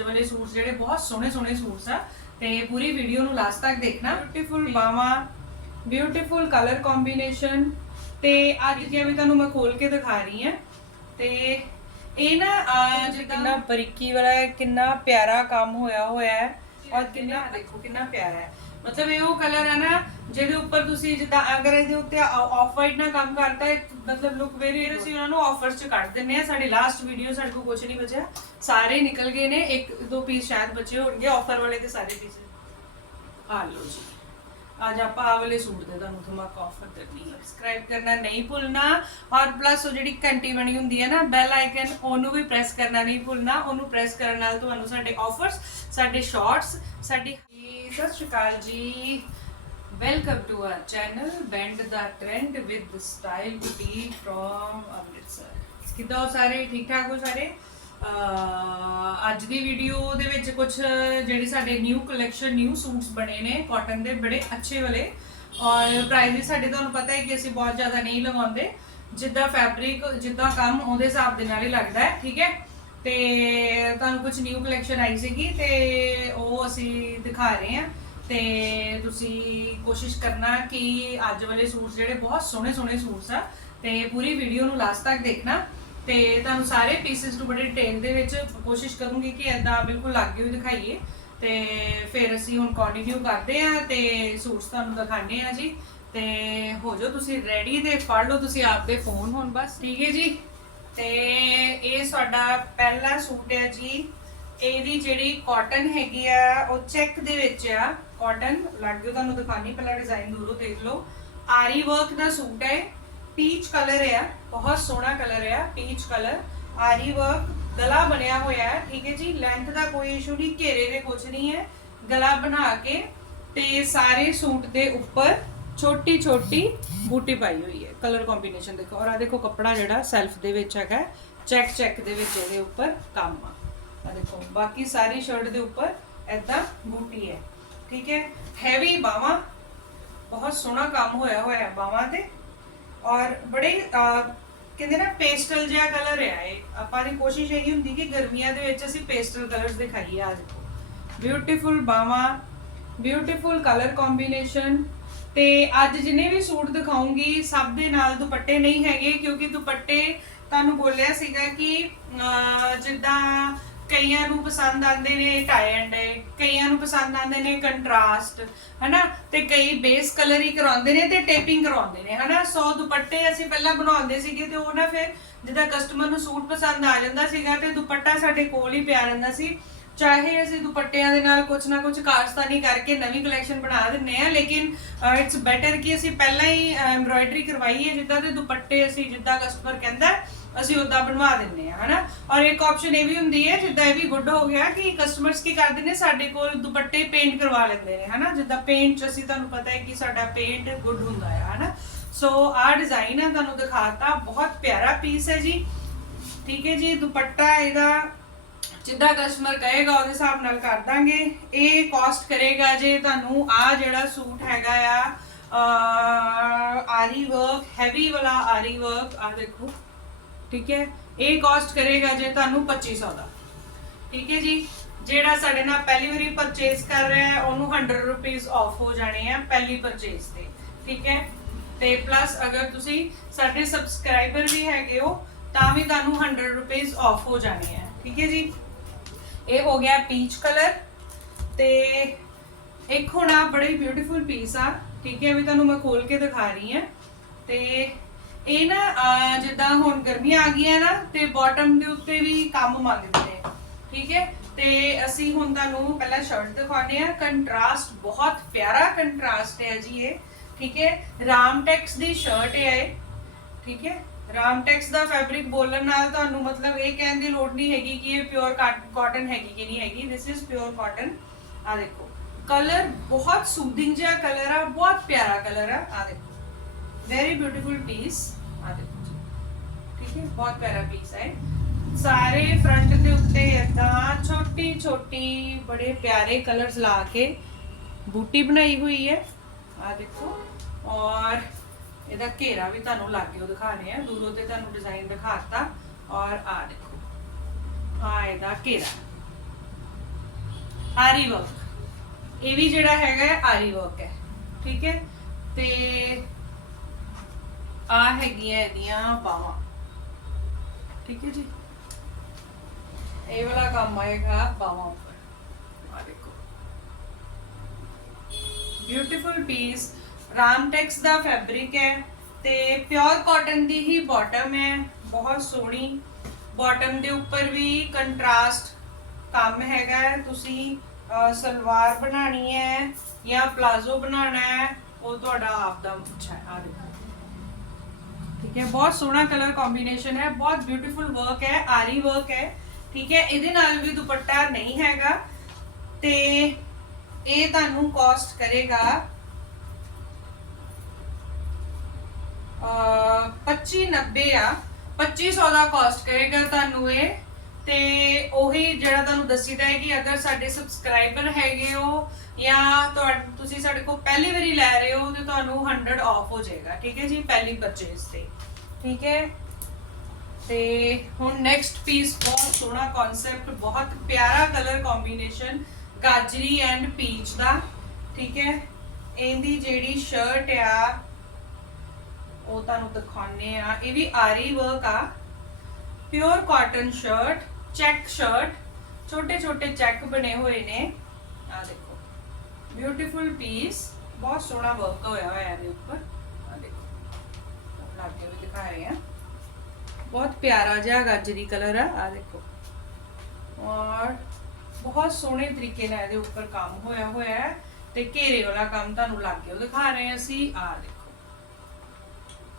ਅੱਜ ਵਾਲੇ ਸੂਟਸ ਜਿਹੜੇ ਬਹੁਤ ਸੋਹਣੇ ਸੋਹਣੇ ਸੂਟਸ ਆ। ਤੇ ਪੂਰੀ ਵੀਡੀਓ ਨੂੰ ਲਾਸਟ ਤੱਕ ਦੇਖਣਾ। ਬਿਊਟੀਫੁਲ ਬਾਵਾ ਬਿਊਟੀਫੁਲ ਕਲਰ ਕੰਬੀਨੇਸ਼ਨ ਤੇ ਅੱਜ ਜਿਵੇਂ ਤੁਹਾਨੂੰ ਮੈਂ ਖੋਲ ਕੇ ਦਿਖਾ ਰਹੀ ਹਾਂ। ਤੇ ਇਹ ਨਾ ਜਿੱਦਾਂ ਕਿੰਨਾ ਬਰੀਕੀ ਵਾਲਾ ਹੈ ਕਿੰਨਾ ਪਿਆਰਾ ਕੰਮ ਹੋਇਆ ਹੋਇਆ ਹੈ। ਔਰ ਕਿੰਨਾ ਦੇਖੋ ਕਿੰਨਾ ਪਿਆਰਾ ਹੈ। ਮਤਲਬ ਇਹ ਉਹ ਕਲਰ ਹੈ ਨਾ ਜਿਹਦੇ ਉੱਪਰ ਤੁਸੀਂ ਜਿੱਦਾਂ ਅਗਰ ਇਹਦੇ ਉੱਤੇ ਆਫ ਵਾਈਟ ਨਾਲ ਕੰਮ ਕਰਦਾ ਹੈ ਮਤਲਬ ਲੁੱਕ ਵੇਰੀ ਅਸੀਂ ਉਹਨਾਂ ਨੂੰ ਆਫਰਸ ਚ ਕੱਢ ਦਿੰਨੇ ਆ ਸਾਡੀ ਲਾਸਟ ਵੀਡੀਓ ਸਾਡੇ ਕੋਲ ਕੁਝ ਨਹੀਂ ਬਚਿਆ। ਸਾਰੇ ਨਿਕਲ ਗਏ ਨੇ, ਇੱਕ, ਦੋ ਪੀਸ ਸ਼ਾਇਦ ਬਚੇ ਹੋਣਗੇ ਆਫਰ ਵਾਲੇ ਤੇ ਸਾਰੇ ਪੀਸ ਆ ਲਓ ਜੀ। ਅੱਜ ਆਪਾਂ ਆਹ ਵਾਲੇ ਸੂਟ ਦੇ ਤੁਹਾਨੂੰ ਧਮਾਕਾ ਆਫਰ ਕਰਨੀ ਹੈ। ਸਬਸਕ੍ਰਾਈਬ ਕਰਨਾ ਨਹੀਂ ਭੁੱਲਣਾ। ਔਰ ਪਲੱਸ ਉਹ ਜਿਹੜੀ ਘੰਟੀ ਬਣੀ ਹੁੰਦੀ ਹੈ ਨਾ ਬੈਲ ਆਈਕਨ ਉਹਨੂੰ ਵੀ ਪ੍ਰੈਸ ਕਰਨਾ ਨਹੀਂ ਭੁੱਲਣਾ। ਉਹਨੂੰ ਪ੍ਰੈਸ ਕਰਨ ਨਾਲ ਤੁਹਾਨੂੰ ਸਾਡੇ ਆਫਰਸ ਸਾਡੇ ਸ਼ਾਰਟਸ ਸਾਡੀ ਸਤਿ ਸ਼੍ਰੀ ਅਕਾਲ ਜੀ। Welcome to our channel bend the trend with style boutique from Amritsar ਕਿੱਦਾਂ ਹੋ ਸਾਰੇ? ਠੀਕ ਠਾਕ ਹੋ ਸਾਰੇ? ਅੱਜ ਦੀ ਵੀਡੀਓ ਦੇ ਵਿੱਚ ਕੁਝ ਜਿਹੜੀ ਸਾਡੇ ਨਿਊ ਕਲੈਕਸ਼ਨ ਨਿਊ ਸੂਟਸ ਬਣੇ ਨੇ ਕਾਟਨ ਦੇ ਬੜੇ ਅੱਛੇ ਵਾਲੇ। ਔਰ ਪ੍ਰਾਈਸ ਵੀ ਸਾਡੇ ਤੁਹਾਨੂੰ ਪਤਾ ਹੈ ਕਿ ਅਸੀਂ ਬਹੁਤ ਜ਼ਿਆਦਾ ਨਹੀਂ ਲਗਾਉਂਦੇ ਜਿੱਦਾਂ ਫੈਬਰਿਕ ਜਿੱਦਾਂ ਕੰਮ ਉਹਦੇ ਹਿਸਾਬ ਦੇ ਨਾਲ ਹੀ ਲੱਗਦਾ ਹੈ, ਠੀਕ ਹੈ? ਤੇ ਤੁਹਾਨੂੰ ਕੁਝ ਨਿਊ ਕਲੈਕਸ਼ਨ ਆਈ ਸੀਗੀ ਤੇ ਉਹ ਅਸੀਂ ਦਿਖਾ ਰਹੇ ਹਾਂ। ਤੇ ਤੁਸੀਂ ਕੋਸ਼ਿਸ਼ ਕਰਨਾ ਕਿ ਅੱਜ ਵਾਲੇ ਸੂਟ ਜਿਹੜੇ ਬਹੁਤ ਸੋਹਣੇ ਸੋਹਣੇ ਸੂਟਸ ਆ, ਤੇ ਪੂਰੀ ਵੀਡੀਓ ਨੂੰ ਲਾਸਟ ਤੱਕ ਦੇਖਣਾ। ਤੇ ਤੁਹਾਨੂੰ ਸਾਰੇ ਪੀਸਸ ਨੂੰ ਬੜੇ ਡਿਟੇਲ ਦੇ ਵਿੱਚ ਕੋਸ਼ਿਸ਼ ਕਰੂੰਗੀ ਕਿ ਐਦਾਂ ਬਿਲਕੁਲ ਲੱਗੇ ਹੋਏ ਦਿਖਾਈਏ। ਤੇ ਫਿਰ ਅਸੀਂ ਹੁਣ ਕੰਟੀਨਿਊ ਕਰਦੇ ਆ ਤੇ ਸੂਟਸ ਤੁਹਾਨੂੰ ਦਿਖਾਣੇ ਆ ਜੀ। ਤੇ ਹੋ ਜਾਓ, ਤੁਸੀਂ ਰੈਡੀ ਤੇ ਫੜ ਲਓ ਤੁਸੀਂ ਆਪਦੇ ਫੋਨ ਹੁਣ ਬਸ। ਠੀਕ ਹੈ ਜੀ? ਤੇ ਇਹ ਸਾਡਾ ਪਹਿਲਾ ਸੂਟ ਹੈ ਜੀ। ਇਹਦੀ ਜਿਹੜੀ ਕਾਟਨ ਹੈਗੀ ਆ, ਉਹ ਚੈੱਕ ਦੇ ਵਿੱਚ ਆ। ਕਾਟਨ ਲੱਗੇ ਤੁਹਾਨੂੰ ਦਿਖਾਣੀ ਪਹਿਲਾਂ ਡਿਜ਼ਾਈਨ ਦੂਰੋਂ ਦੇਖ ਲਓ। ਆਰੀ ਵਰਕ ਦਾ ਸੂਟ ਹੈ ਪੀਚ ਕਲਰ ਹੈ ਬਹੁਤ ਸੋਹਣਾ ਕਲਰ ਹੈ ਪੀਚ ਕਲਰ ਆਰੀ ਵਰਕ ਗਲਾ ਬਣਿਆ ਹੋਇਆ ਹੈ, ਠੀਕ ਹੈ ਜੀ ਲੈਂਥ ਦਾ ਕੋਈ ਇਸ਼ੂ ਨਹੀਂ, ਘੇਰੇ ਦੇ ਕੁਝ ਨਹੀਂ ਹੈ। ਗਲਾ ਬਣਾ ਕੇ ਤੇ ਸਾਰੇ ਸੂਟ ਦੇ ਉੱਪਰ ਛੋਟੀ ਛੋਟੀ ਬੂਟੀ ਪਾਈ ਹੋਈ ਹੈ ਕਲਰ ਕੰਬੀਨੇਸ਼ਨ ਦੇਖੋ। ਔਰ ਆ ਦੇਖੋ ਕੱਪੜਾ ਜਿਹੜਾ ਸੈਲਫ ਦੇ ਵਿੱਚ ਹੈਗਾ ਚੈੱਕ ਚੈੱਕ ਦੇ ਵਿੱਚ ਇਹਦੇ ਉੱਪਰ ਕੰਮ ਆ। ਆ ਦੇਖੋ, ਬਾਕੀ ਸਾਰੀ ਸ਼ਰਟ ਦੇ ਉੱਪਰ ਐਦਾਂ ਬੂਟੀ ਹੈ। ਠੀਕ ਹੈ? ਹੈਵੀ ਬਾਹਾਂ, ਬਹੁਤ ਸੋਹਣਾ ਕੰਮ ਹੋਇਆ ਹੋਇਆ ਹੈ ਬਾਹਾਂ ਤੇ। ਔਰ ਬੜੇ ਕਹਿੰਦੇ ਨਾ ਪੇਸਟਲ ਜਿਹਾ ਕਲਰ ਹੈ ਇਹ। ਆਪਾਂ ਦੀ ਕੋਸ਼ਿਸ਼ ਇਹੀ ਹੁੰਦੀ ਕਿ ਗਰਮੀਆਂ ਦੇ ਵਿੱਚ ਅਸੀਂ ਪੇਸਟਲ ਕਲਰਸ ਦਿਖਾਈਏ ਆ ਦੇਖੋ। ਬਿਊਟੀਫੁਲ ਬਾਹਾਂ ਬਿਊਟੀਫੁਲ ਕਲਰ ਕੰਬੀਨੇਸ਼ਨ ਤੇ ਅੱਜ ਜਿੰਨੇ ਵੀ ਸੂਟ ਦਿਖਾਉਂਗੀ, ਸਭ ਦੇ ਨਾਲ ਦੁਪੱਟੇ ਨਹੀਂ ਹੈਗੇ ਕਿਉਂਕਿ ਦੁਪੱਟੇ ਤੁਹਾਨੂੰ ਬੋਲਿਆ ਸੀਗਾ ਕਿ ਜਿੱਦਾਂ ਕਈਆਂ ਨੂੰ ਪਸੰਦ ਆਉਂਦੇ ਨੇ ਟਾਈ ਐਂਡ ਕਈਆਂ ਨੂੰ ਪਸੰਦ ਆਉਂਦੇ ਨੇ ਕੰਟਰਾਸਟ ਹਨਾ? ਤੇ ਕਈ ਬੇਸ ਕਲਰ ਹੀ ਕਰਾਉਂਦੇ ਨੇ ਤੇ ਟੇਪਿੰਗ ਕਰਾਉਂਦੇ ਨੇ, ਹਨਾ? ਸੋ ਦੁਪੱਟੇ ਅਸੀਂ ਪਹਿਲਾਂ ਬਣਾਉਂਦੇ ਸੀਗੇ ਤੇ ਉਹ ਨਾ ਫਿਰ ਜਿੱਦਾਂ ਕਸਟਮਰ ਨੂੰ ਸੂਟ ਪਸੰਦ ਆ ਜਾਂਦਾ ਸੀਗਾ ਤੇ ਦੁਪੱਟਾ ਸਾਡੇ ਕੋਲ ਹੀ ਪਿਆ ਰਹਿੰਦਾ ਸੀ। ਚਾਹੇ ਅਸੀਂ ਦੁਪੱਟਿਆਂ ਦੇ ਨਾਲ ਕੁਝ ਨਾ ਕੁਝ ਕਾਰਸਤਾਨੀ ਕਰਕੇ ਨਵੀਂ ਕਲੈਕਸ਼ਨ ਬਣਾ ਦਿੰਨੇ ਆ ਲੇਕਿਨ ਇਟਸ ਬੈਟਰ ਕਿ ਅਸੀਂ ਪਹਿਲਾਂ ਹੀ ਐਮਬ੍ਰਾਇਡਰੀ ਕਰਵਾਈਏ ਜਿੱਦਾਂ ਦੇ ਦੁਪੱਟੇ ਅਸੀਂ ਜਿੱਦਾਂ ਕਸਟਮਰ ਕਹਿੰਦਾ ਅਸੀਂ ਉਦਾਂ ਬਣਵਾ ਦਿੰਨੇ ਆ ਹਨਾ? ਔਰ ਇੱਕ ਆਪਸ਼ਨ ਇਹ ਵੀ ਹੁੰਦੀ ਹੈ, ਜਿੱਦਾਂ ਇਹ ਵੀ ਗੁੱਡ ਹੋ ਗਿਆ ਕਿ ਕਸਟਮਰਸ ਕੀ ਕਰਦੇ ਨੇ, ਸਾਡੇ ਕੋਲ ਦੁਪੱਟੇ ਪੇਂਟ ਕਰਵਾ ਲੈਂਦੇ ਨੇ, ਹਨਾ? ਜਿੱਦਾਂ ਪੇਂਟ ਚ ਅਸੀਂ ਤੁਹਾਨੂੰ ਪਤਾ ਹੈ ਕਿ ਸਾਡਾ ਪੇਂਟ ਗੁੱਡ ਹੁੰਦਾ ਹੈ ਹਨਾ? ਸੋ ਆਹ ਡਿਜ਼ਾਈਨ ਆ, ਤੁਹਾਨੂੰ ਦਿਖਾਤਾ, ਬਹੁਤ ਪਿਆਰਾ ਪੀਸ ਹੈ ਜੀ। ਠੀਕ ਹੈ ਜੀ, ਦੁਪੱਟਾ ਇਹਦਾ ਜਿੱਦਾਂ ਕਸਟਮਰ ਕਹੇਗਾ, ਉਹਦੇ ਹਿਸਾਬ ਨਾਲ ਕਰ ਦਾਂਗੇ। ਇਹ ਕਾਸਟ ਕਰੇਗਾ ਜੇ ਤੁਹਾਨੂੰ ਆ ਜਿਹੜਾ ਸੂਟ ਹੈਗਾ ਆ ਆਰੀ ਵਰਕ ਹੈਵੀ ਵਾਲਾ ਆਰੀ ਵਰਕ ਆ ਦੇਖੋ। ਠੀਕ ਹੈ? ਇਹ ਕਾਸਟ ਕਰੇਗਾ ਜੇ ਤੁਹਾਨੂੰ 2500 ਦਾ। ਠੀਕ ਹੈ ਜੀ? ਜਿਹੜਾ ਸਾਡੇ ਨਾਲ ਪਹਿਲੀ ਵਾਰੀ ਪਰਚੇਸ ਕਰ ਰਿਹਾ ਹੈ, ਉਹਨੂੰ 100 ਰੁਪਏ ਆਫ ਹੋ ਜਾਣੇ ਆ ਪਹਿਲੀ ਪਰਚੇਸ ਤੇ। ਠੀਕ ਹੈ? ਤੇ ਪਲੱਸ ਅਗਰ ਤੁਸੀਂ ਸਾਡੇ ਸਬਸਕ੍ਰਾਈਬਰ ਵੀ ਹੈਗੇ ਹੋ, ਤਾਂ ਵੀ ਤੁਹਾਨੂੰ 100 ਰੁਪਏ ਆਫ ਹੋ ਜਾਣੇ ਆ। ਠੀਕ ਹੈ ਜੀ? ਇਹ ਹੋ ਗਿਆ ਪੀਚ ਕਲਰ ਤੇ ਇੱਕ ਹੁਣ ਆ ਬੜੀ ਬਿਊਟੀਫੁਲ ਪੀਸ ਆ। ਠੀਕ ਹੈ ਵੀ ਤੁਹਾਨੂੰ ਮੈਂ ਖੋਲ ਕੇ ਦਿਖਾ ਰਹੀ ਹਾਂ। ਤੇ ਇਹ ਨਾ ਅਹ, ਜਿੱਦਾਂ ਹੁਣ ਗਰਮੀਆਂ ਆ ਗਈਆਂ ਨਾ ਤੇ ਬਾਟਮ ਦੇ ਉੱਤੇ ਵੀ ਕੰਮ ਮੰਗਦੇ ਨੇ ਠੀਕ ਹੈ? ਤੇ ਅਸੀਂ ਹੁਣ ਤੁਹਾਨੂੰ ਪਹਿਲਾਂ ਸ਼ਰਟ ਦਿਖਾਉਂਦੇ ਆ ਕੰਟਰਾਸਟ ਬਹੁਤ ਪਿਆਰਾ ਕੰਟਰਾਸਟ ਹੈ ਜੀ ਇਹ ਠੀਕ ਹੈ? ਰਾਮਟੈਕਸ ਦੀ ਸ਼ਰਟ ਹੈ ਇਹ ਠੀਕ ਹੈ? ਰਾਮਟੈਕਸ ਦਾ ਫੈਬਰਿਕ ਬੋਲਣ ਨਾਲ ਤੁਹਾਨੂੰ ਮਤਲਬ ਇਹ ਕਹਿਣ ਦੀ ਲੋੜ ਨਹੀਂ ਹੈਗੀ ਕਿ ਇਹ ਪਿਓਰ ਕਾਟਨ ਹੈਗੀ ਕਿ ਨਹੀਂ ਹੈਗੀ। ਥਿਸ ਇਜ਼ ਪਿਓਰ ਕਾਟਨ ਆ ਦੇਖੋ। ਕਲਰ ਬਹੁਤ ਸੂਦਿੰਗ ਜਿਹਾ ਕਲਰ ਆ ਬਹੁਤ ਪਿਆਰਾ ਕਲਰ ਆ। ਆ ਦੇਖੋ। ਵੈਰੀ ਬਿਊਟੀਫੁਲ ਪੀਸ ਆ ਦੇਖੋ ਜੀ ਠੀਕ ਹੈ ਬਹੁਤ ਪਿਆਰਾ ਪੀਸ ਹੈ ਸਾਰੇ ਫਰੰਟ ਦੇ ਉੱਤੇ ਏਦਾਂ ਛੋਟੀ ਛੋਟੀ ਬੜੇ ਪਿਆਰੇ ਕਲਰਸ ਲਾ ਕੇ ਬੂਟੀ ਬਣਾਈ ਹੋਈ ਹੈ ਆ ਦੇਖੋ ਔਰ ਇਹਦਾ ਘੇਰਾ ਵੀ ਤੁਹਾਨੂੰ ਲਾਗੇ ਦਿਖਾਣੇ ਆ ਦੂਰੋਂ ਤੇ ਤੁਹਾਨੂੰ ਡਿਜ਼ਾਈਨ ਦਿਖਾਤਾ ਔਰ ਆ ਦੇਖੋ ਆ ਇਹਦਾ ਘੇਰਾ ਆਰੀ ਵਰਕ ਇਹ ਵੀ ਜਿਹੜਾ ਹੈਗਾ ਆਰੀ ਵਰਕ ਹੈ ਠੀਕ ਹੈ ਤੇ ਆ ਹੈਗੀਆਂ ਇਹਦੀਆਂ ਬਾਹਾਂ। ਠੀਕ ਹੈ ਜੀ? ਇਹ ਵਾਲਾ ਕੰਮ ਆਏਗਾ ਬਾਹਾਂ ਉੱਪਰ। ਆ ਦੇਖੋ। ਬਿਊਟੀਫੁਲ ਪੀਸ ਰਾਮਟੈਕਸ ਦਾ ਫੈਬਰਿਕ ਹੈ ਤੇ ਪਿਓਰ ਕਾਟਨ ਦੀ ਹੀ ਬਾਟਮ ਹੈ। ਬਹੁਤ ਸੋਹਣੀ। ਬਾਟਮ ਦੇ ਉੱਪਰ ਵੀ ਕੰਟਰਾਸਟ ਕੰਮ ਹੈਗਾ ਤੁਸੀਂ ਸਲਵਾਰ ਬਣਾਣੀ ਹੈ ਜਾਂ ਪਲਾਜ਼ੋ ਬਣਾਉਣਾ ਹੈ, ਉਹ ਤੁਹਾਡਾ ਆਪ ਦਾ ਅੱਛਾ ਹੈ। ਆ ਦੇਖੋ। ਠੀਕ ਹੈ, ਬਹੁਤ ਸੋਹਣਾ ਕਲਰ ਕੰਬੀਨੇਸ਼ਨ ਹੈ, ਬਹੁਤ ਬਿਊਟੀਫੁਲ ਵਰਕ ਹੈ, ਆਰੀ ਵਰਕ ਹੈ, ਠੀਕ ਹੈ, ਇਹਦੇ ਨਾਲ ਵੀ ਦੁਪੱਟਾ ਨਹੀਂ ਹੈਗਾ ਤੇ ਇਹ ਤੁਹਾਨੂੰ ਕਾਸਟ ਕਰੇਗਾ 2590 ਆ 2500 ਦਾ ਕਾਸਟ ਕਰੇਗਾ ਤੁਹਾਨੂੰ ਇਹ, ਤੇ ਉਹੀ ਜਿਹੜਾ ਤੁਹਾਨੂੰ ਦੱਸੀਦਾ ਹੈ ਕਿ ਅਗਰ ਸਾਡੇ ਸਬਸਕ੍ਰਾਈਬਰ ਹੈਗੇ ਹੋ ਜਾਂ ਤੁਹਾ, ਤੁਸੀਂ ਸਾਡੇ ਕੋਲ ਪਹਿਲੀ ਵਾਰੀ ਲੈ ਰਹੇ ਹੋ ਤੇ ਤੁਹਾਨੂੰ 100 ਆਫ ਹੋ ਜਾਏਗਾ, ਠੀਕ ਹੈ ਜੀ, ਪਹਿਲੀ ਪਰਚੇਸ ਤੇ, ਠੀਕ ਹੈ? ਤੇ ਹੁਣ ਨੈਕਸਟ ਪੀਸ ਬਹੁਤ ਸੋਹਣਾ ਕਨਸੈਪਟ ਬਹੁਤ ਪਿਆਰਾ ਕਲਰ ਕੰਬੀਨੇਸ਼ਨ ਗਾਜਰੀ ਐਂਡ ਪੀਚ ਦਾ, ਠੀਕ ਹੈ? ਇਹਦੀ ਜਿਹੜੀ ਸ਼ਰਟ ਆ, ਉਹ ਤੁਹਾਨੂੰ ਦਿਖਾਉਣੇ ਆ, ਇਹ ਵੀ ਆਰੀ ਵਰਕ ਆ pure cotton shirt check shirt ਛੋਟੇ ਛੋਟੇ ਚੈੱਕ ਬਣੇ ਹੋਏ ਨੇ ਆ ਦੇਖੋ। ਬਿਊਟੀਫੁਲ ਪੀਸ ਬਹੁਤ ਸੋਹਣਾ ਵਰਕ ਹੋਇਆ ਹੋਇਆ ਹੈ ਇਹਦੇ ਉੱਪਰ। ਆ ਦੇਖੋ। ਲਾਗੇ ਵੀ ਦਿਖਾ ਰਹੇ ਆ। ਬਹੁਤ ਪਿਆਰਾ ਜਿਹਾ ਗਾਜਰੀ ਕਲਰ ਆ। ਆ ਦੇਖੋ। ਔਰ ਬਹੁਤ ਸੋਹਣੇ ਤਰੀਕੇ ਨਾਲ ਇਹਦੇ ਉੱਪਰ ਕੰਮ ਹੋਇਆ ਹੋਇਆ ਹੈ। ਤੇ ਘੇਰੇ ਵਾਲਾ ਕੰਮ ਤੁਹਾਨੂੰ ਲਾਗੇ ਦਿਖਾ ਰਹੇ ਹਾਂ ਅਸੀਂ। ਆ ਦੇਖੋ।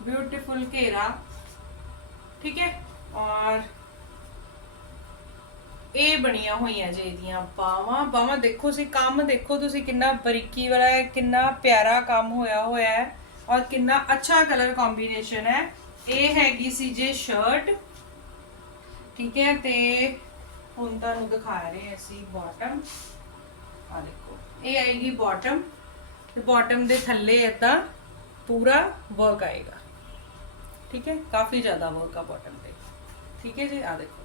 ਬਿਊਟੀਫੁਲ ਘੇਰਾ। ਠੀਕ ਹੈ? ਔਰ ਇਹ ਬਣੀਆਂ ਹੋਈਆਂ ਜੇ ਇਹਦੀਆਂ ਬਾਵਾਂ। ਬਾਵਾਂ ਦੇਖੋ ਸੀ ਕੰਮ ਦੇਖੋ ਤੁਸੀਂ ਕਿੰਨਾ ਬਰੀਕੀ ਵਾਲਾ ਹੈ, ਕਿੰਨਾ ਪਿਆਰਾ ਕੰਮ ਹੋਇਆ ਹੋਇਆ ਹੈ ਔਰ ਕਿੰਨਾ ਅੱਛਾ ਕਲਰ ਕੰਬੀਨੇਸ਼ਨ ਹੈ। ਇਹ ਹੈਗੀ ਸੀ ਜੇ ਸ਼ਰਟ ਠੀਕ ਹੈ, ਤੇ ਹੁਣ ਤੁਹਾਨੂੰ ਦਿਖਾ ਰਹੇ ਅਸੀਂ ਬਾਟਮ ਆ ਦੇਖੋ, ਇਹ ਆਏਗੀ ਬਾਟਮ ਤੇ ਬਾਟਮ ਦੇ ਥੱਲੇ ਏਦਾਂ ਪੂਰਾ ਵਰਕ ਆਏਗਾ। ਠੀਕ ਹੈ, ਕਾਫੀ ਜ਼ਿਆਦਾ ਵਰਕ ਆ ਬਾਟਮ ਤੇ। ਠੀਕ ਹੈ ਜੀ ਆ ਦੇਖੋ,